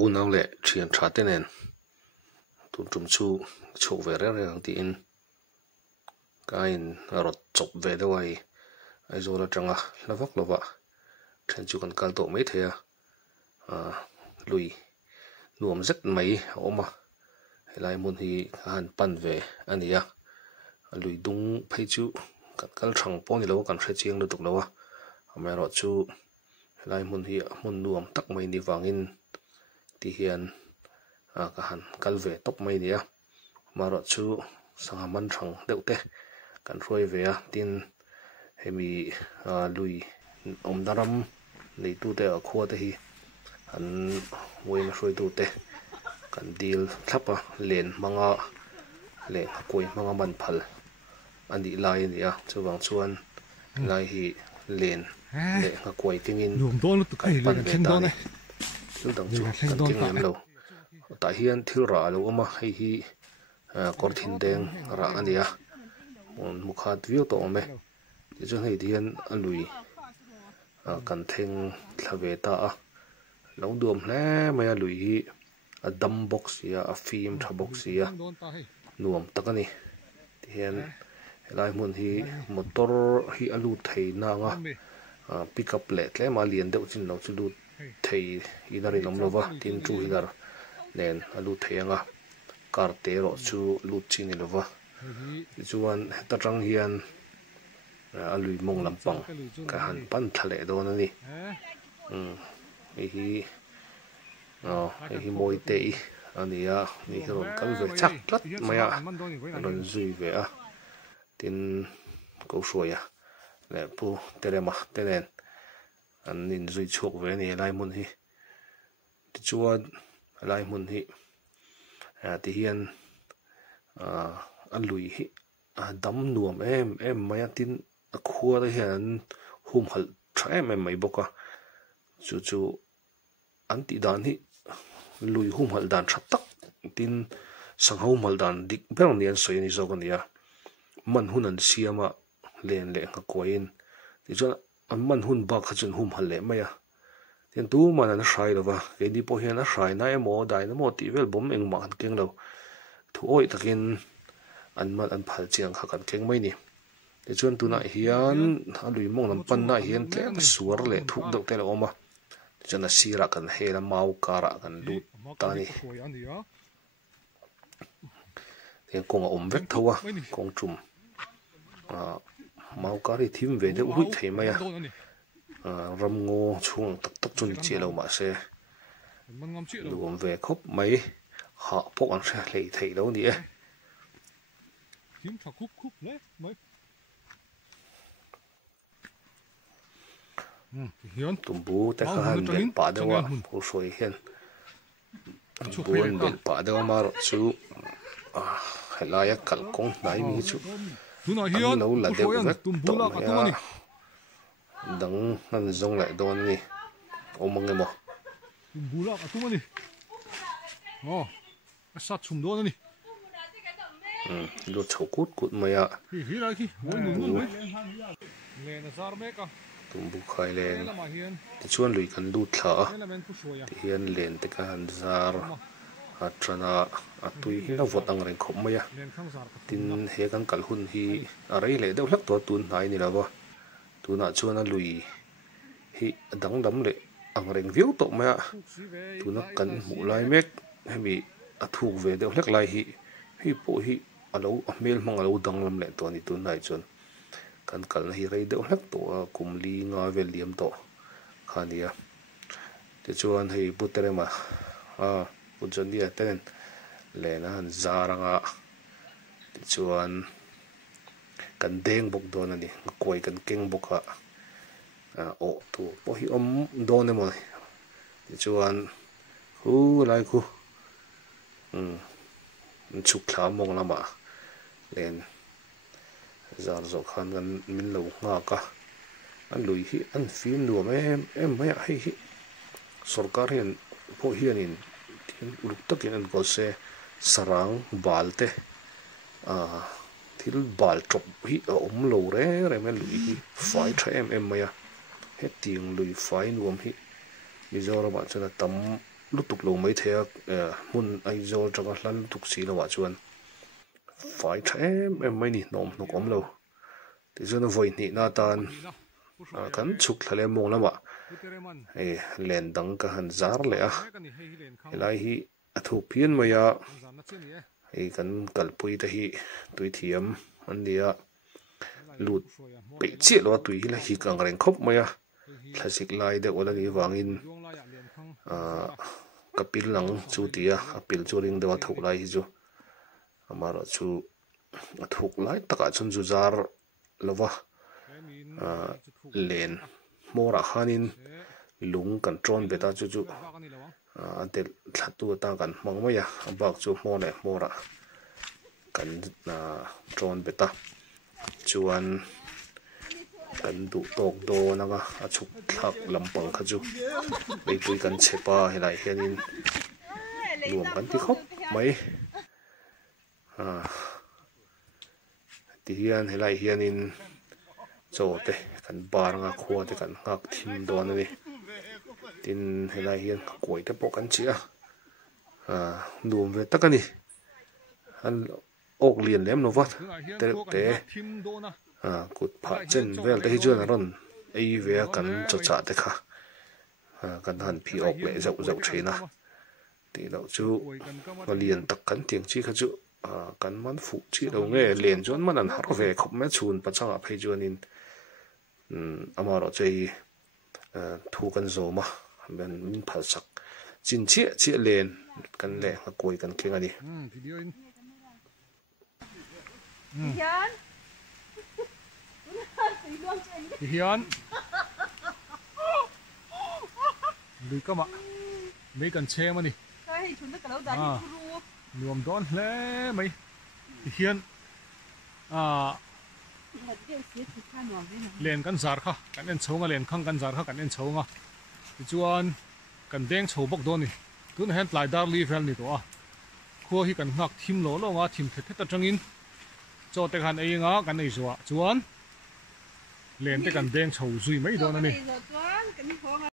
u nang le thian tha te nen tun tum chu chho ve re re ang ti in ka in rot chop ve de wai ai zo la tanga lavak lova then chu kan kal to mai thea lui nuam zet mai oma helai mun hi han pan ve ania lui dung phei chu kan kal thang po ni lo kan hre chiang lu tuk lawa amero chu helai mun hi mun nuam tak mai ni wangin ti hian ka han kal ve top mai nia maro chu sanga man thang deuh te kan roi ve a tin hemi lui om daram nei tu te a khua te hi an moin roi tu te kan deal thlapa len manga le koi manga man phal ani lai nia chuwang chuan lai hi len le koi tingin lum don lu tu kai le thing don ne chu dang chu kan king em lo ta hian thil ra lo ama hei hi kor thin deng ra ania mon mukhat view to me ti chu hei dian alui kan theng thlave ta a lo duam hle mai a lui hi a dam box ya a film tha box ya nuam takani ti hian helai mun hi motor hi alu thei na nga pickup le tle ma lian deuh chin lo chu lu thei inari lom lova tin two wheeler nen alu thei anga car te ro chu lu chini lova chuan heta tang hian alui mong lampang ka han pan thale don ani hi moi te ania ni ron kal ve chak tlat maya ron zui ve a tin ko shoya le pu terema tenen an nin zui chok ve ni lai mun hi ti chuan lai mun hi ti hian an lui hi dam nuam em maya tin a khua da hian hum hal tha em mai boka chu an ti dan hi lui hum hal dan thap tak tin sang hum hal dan dik ber ni an soi ni zo kan ya man hun an siama len le ka koin ti chuan an man hun ba kha chun hum hal le maya tin tu man an hrai lova ke di po hian a hrai na emo dai na mo ti vel bom eng ma kan keng lo thu oi takin an man an phal chiang kha kan keng mai ni ti chuan tuna hian a lui mong lam pan na hian tleng suar le thuk deuh te lo oma ti chuan a sira kan hela mau kara kan lut ta ni tin kong a om vek thowa kong tum mau kari thim ve deuh hui thei mai a ram ngo chung tak tak chun che lo ma se luom ve khop mai ha pok an hre hlei thei lo ni e tumbu te kha han bel pa dewa pu soi hian buan bel pa dewa ma ro chu helaya kal kong nai mi chu an lo la deuh vek to ya dang nan zong lại don ni omang emo bula ka tumani sát chum don ni lo chau kut kut maya hi la ki won nu le na zar me ka tumbu khai len ti chuan lui kan lu thla ti hian len te ka han zar atrana atui na vot ang reng khom maya tin he kan kal hun hi arei le deuh hlak to tun nai ni lawa tuna chuan a lui hi dang dam le ang reng view to maya tuna kan mu lai mek hemi a thuk ve deuh hlek lai hi po hi alo mel mang alo dang lam le to ni tun nai chuan kan kal hi rei deuh hlek to kumli nga vel liam to khania ti chuan hei puterema pujon dia ten le na han zaranga ti chuan kan deng bok don ani koi kan keng boka o tu po hi om don emo ti chuan hu lai khu chuk thla mong lama len zar zo khan kan min lo nga ka an lui hi an film nuam em maya hei hi sarkar hian po hianin tin uluk takin an ko se sarang balte thil bal top hi om lo re men lui hi fai tha em maya he ting lui fai nuam hi mizoram chana tam lutuk lo mấy thế mun ai zo trong lan lutuk xí là chuan phải em mấy nị nôm nó kom lo thì cho nó voi nị na tan kan chuk thale mong lama len dang ka han zar le a helai hi athu pian maya kan kalpui ta hi tui thiam an dia lut pe che lo tui hi la hi kang reng khop maya thlasik lai de ola ni wangin kapil lang chu tia apil chu ring dewa thuk lai hi chu amaro chu thuk lai taka chun zu zar lova len mora khanin lung kan tron beta chu chu tel thatu ta kan mangmaya abak chu mone mora kan tron beta chuan kan du tok do naga achuk thak lampang kha chu beipui kan chepa helai hianin luam kan ti khop mai ti hian helai hianin chote kan bar nga khuwa te kan ngak thim don ani tin helai hian koi te pok kan chia nuam ve takani an ok lian lem no wat te kut pha chen vel te hi chuan ron ei ve kan cha te kha kan han phi ok le zau zau thina ti lo chu lian tak kan tiang chi kha chu kan man fu chi lo nge len chuan man an har ve khop me chun pa changa phei chuanin amaro chei thu kan zoma ben min phal sak chin chi len kan le ha koi kan keng ani hiền đi cơ mà mấy cần xe mà đi nuông đón lẽ mấy hiền liền căn giar kha căn nên xấu mà liền không căn giar kha căn nên xấu mà chuan căn đen xấu bốc đón đi tuần hẹn lại dar li vel đi đó khua hi căn ngạc thim lỗ ngà thim thết thết trăng in cho tệ hàn ấy ngà căn này rồi chuan liền tới căn đen xấu duy mấy đó nè